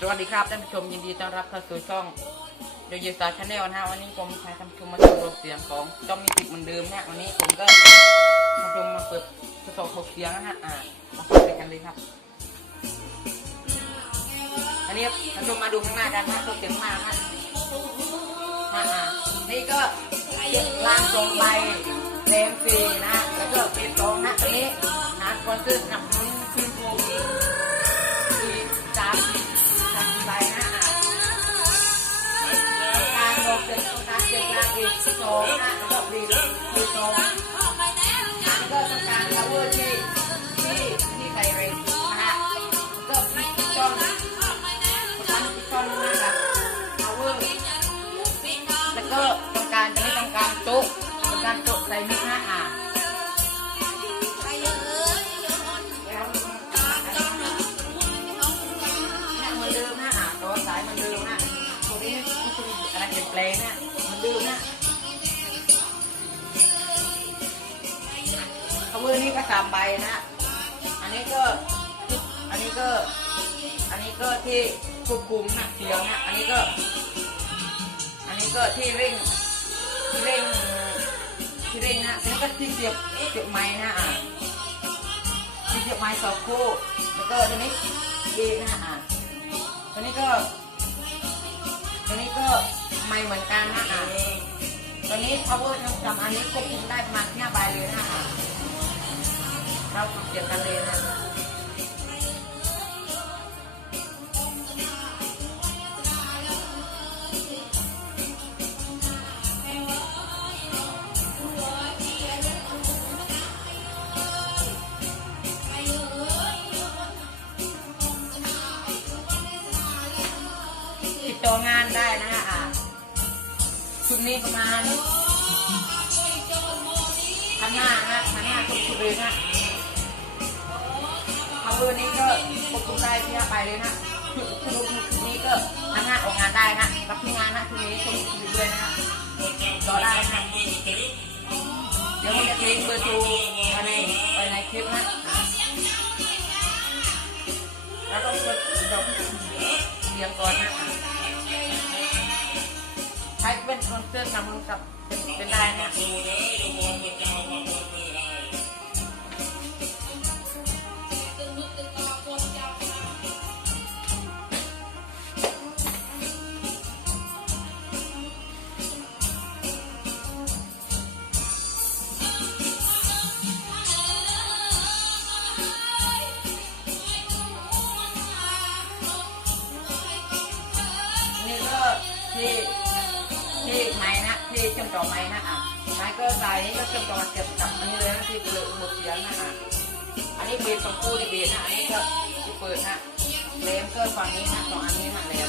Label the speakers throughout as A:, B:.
A: สวัสดีครับท่านผู้ชมยินดีต้อนรับเข้าสู่ช่องโยโย่สาวชาแนลนะฮะวันนี้ผมพาท่านผู้ชมมาชมระบบเสียงของจอมมิติกเหมือนเดิมนะฮะวันนี้ผมก็ท่านผู้ชมมาเปิดทดสอบรเสียงนะฮะอ่ามาฟังกันเลยครับ อันนี้ท่านผู้ชมมาดูข้างหน้ากันนะตัวเสียงมากนะอ่านี่ก็เจ็ดล้านสองใบเลมสีนะแล้วก็ปีสองนะตัวนี้นะคอนเสิร์ตกับนุ้นคุณโค สองนะแล้วก็บีบีสองแล้วก็ทำการ power ที่ที่ที่ใส่เรนนะฮะแล้วก็พิกจอนทำพิกจอนนะครับ power แล้วก็ทำการจะไม่ทำการโต๊ะทำการโต๊ะใส่มิกนะอ่าแล้วเนี่ยเหมือนเดิมหนะอ่าตัวสายมือนเดิมนะตัวนี้ไม่ต้องอะไรเปลี่ยนแปลงนะ เอามือนี้ก็สามใบนะ อันนี้ก็ อันนี้ก็ อันนี้ก็ที่ควบคุมนะเสียงนะอันนี้ก็ อันนี้ก็ที่เร่งที่เร่งที่เร่งนะอันนี้ก็ที่เสียบเสียบไม้นะอะที่เสียบไม้สองคู่แล้วก็ตัวนี้เองนะอะตัวนี้ก็ตัวนี้ก็ไม่เหมือนกันนะอะตัวนี้ power ทั้งสามอันนี้ควบคุมได้ประมาณห้าใบเลยนะอะ เราฝึกเสียงกันเลยนะติดต่องานได้นะฮะอะชุดนี้ประมาณพันห้านะพันห้าทุกชุดเลยนะ ทำเบอร์นี้ก็ควบคุมได้ที่ไปเลยนะชุดชุดนี้ก็ทำงานออกงานได้นะรับที่งานนะชุดนี้ชุดนี้ด้วยนะรอได้นะเดี๋ยวผมจะทิ้งเบอร์โทรไปในไปในคลิปนะแล้วก็กดดอกเสียงก่อนนะใช้เป็นคอนเสิร์ตนำมือกับเป็นได้นะ ที่ไม้นะที่เชื่อมต่อไม้นะอะไม้ก็สายนี้ก็เชื่อมต่อเก็บกับอันนี้เลยนะที่เปิดหมดเสียงนะอะอันนี้เบสของคู่ที่เบสนะอันนี้ก็ที่เปิดนะเลมก็ฝั่งนี้นะสองอันนี้นะเลม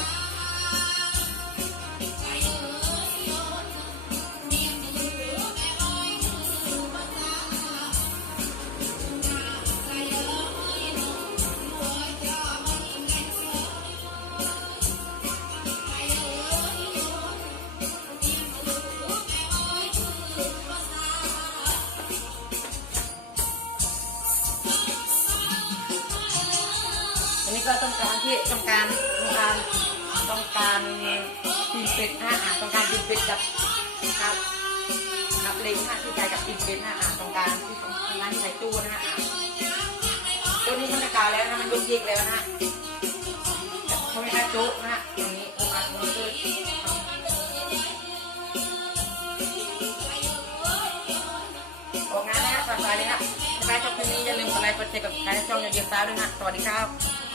A: นี้ก็ต้องการที่ต้องการต้องการต้องการกินเป็ดนะอะต้องการกินเป็ดกับครับครับเลงนะที่ใจกับกินเป็ดนะอะต้องการที่ต้องการที่ใส่ตู้นะอะตัวนี้มันจะกาวแล้วนะมันยุกยิกแล้วนะเขาไม่ได้จุนะอย่างนี้องค์การคอมพิวเตอออกงานนะฝากสายเลยนะถ้าใครชอบคลิปนี้อย่าลืมกดไลค์กดแชร์กับใครช่องอย่าเดียวตามด้วยนะสวัสดีครับ